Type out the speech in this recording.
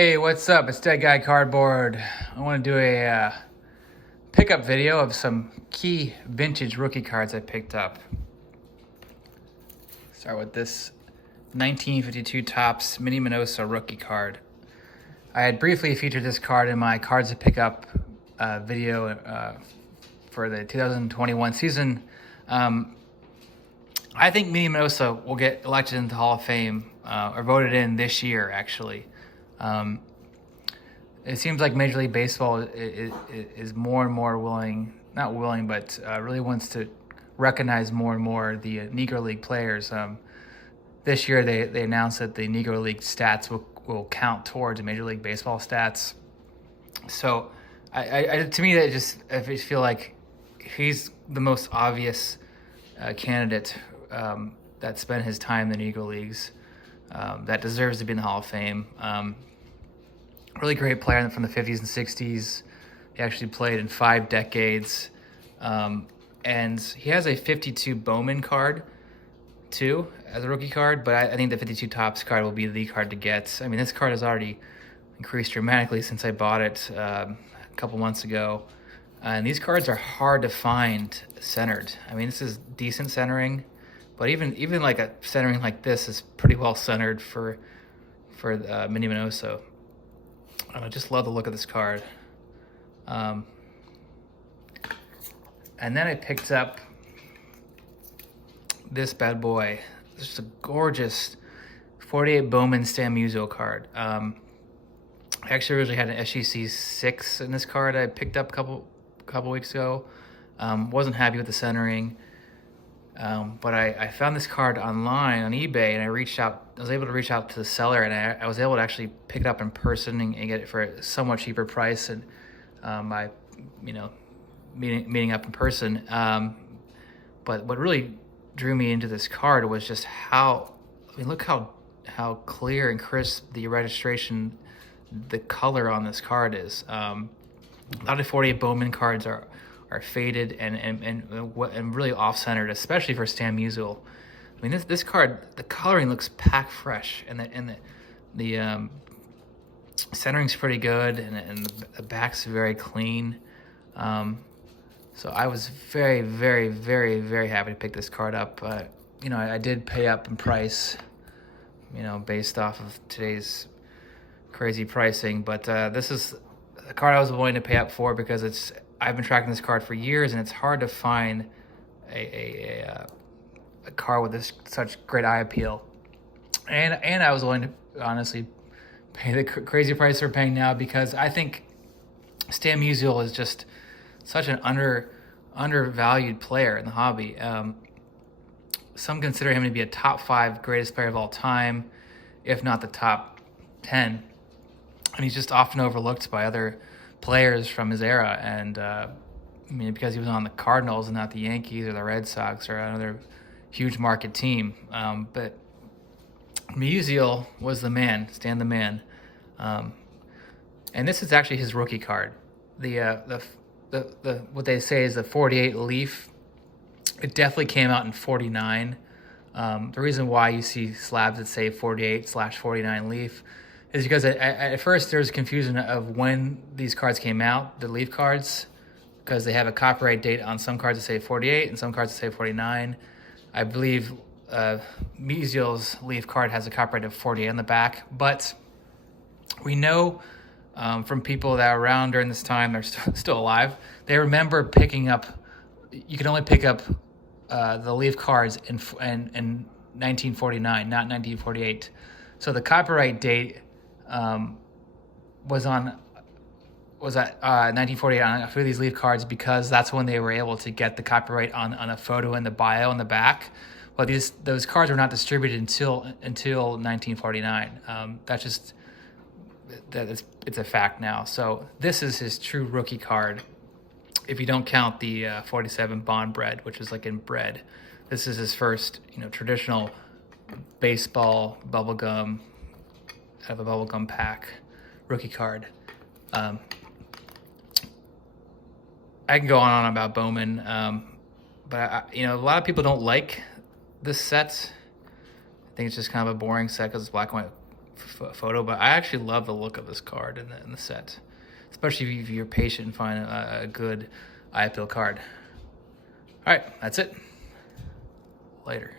Hey, what's up? It's Dead Guy Cardboard. I want to do a pickup video of some key vintage rookie cards I picked up. Start with this 1952 Topps Mini Minoso rookie card. I had briefly featured this card in my cards to pick up video for the 2021 season. I think Mini Minoso will get elected into the Hall of Fame or voted in this year, actually. It seems like Major League Baseball is more and more not willing, but really wants to recognize more and more the Negro League players. This year they announced that the Negro League stats will count towards Major League Baseball stats. So to me, I just feel like he's the most obvious candidate that spent his time in the Negro Leagues that deserves to be in the Hall of Fame. Really great player from the 50s and 60s. He actually played in 5 decades. And he has a 52 Bowman card, too, as a rookie card. But I think the 52 Topps card will be the card to get. I mean, this card has already increased dramatically since I bought it a couple months ago. And these cards are hard to find centered. I mean, this is decent centering. But even like a centering like this is pretty well centered for Mini Minoso. I just love the look of this card. And then I picked up this bad boy. This is a gorgeous 48 Bowman Stan Musial card. I actually originally had an SGC 6 in this card I picked up a couple weeks ago. Wasn't happy with the centering. But I found this card online on eBay, and I was able to reach out to the seller, and I was able to actually pick it up in person and get it for a somewhat cheaper price, and by meeting up in person. But what really drew me into this card was just look how clear and crisp the registration, the color on this card is. A lot of 48 Bowman cards are faded and really off-centered, especially for Stan Musial. I mean, this card, the coloring looks pack fresh, and the centering's pretty good, and the back's very clean. So I was very, very, very, very happy to pick this card up. I did pay up in price, based off of today's crazy pricing. But this is a card I was willing to pay up for because I've been tracking this card for years, and it's hard to find a card with such great eye appeal. And I was willing to honestly pay the crazy price we're paying now because I think Stan Musial is just such an undervalued player in the hobby. Some consider him to be a top 5 greatest player of all time, if not the top 10. And he's just often overlooked by other players from his era, and because he was on the Cardinals and not the Yankees or the Red Sox or another huge market team. But Musial was the man, Stan the man. And this is actually his rookie card. The what they say is the 48 Leaf. It definitely came out in 49. The reason why you see slabs that say 48/49 Leaf is because at first there was confusion of when these cards came out, the Leaf cards, because they have a copyright date on some cards that say 48 and some cards that say 49. I believe Musial's Leaf card has a copyright of 48 on the back, but we know from people that are around during this time, they're still alive, they remember picking up, you can only pick up the Leaf cards in 1949, not 1948. So the copyright date was at 1948 on a few of these Leaf cards because that's when they were able to get the copyright on a photo in the bio in the back. Well, those cards were not distributed until 1949. It's a fact now. So this is his true rookie card. If you don't count the 47 Bond Bread, which is like in bread, this is his first traditional baseball bubblegum. Out of a bubblegum pack rookie card. I can go on and on about Bowman, but a lot of people don't like this set. I think it's just kind of a boring set because it's black and white photo, but I actually love the look of this card in the set, especially if you're patient and find a good eye appeal card. All right, that's it. Later.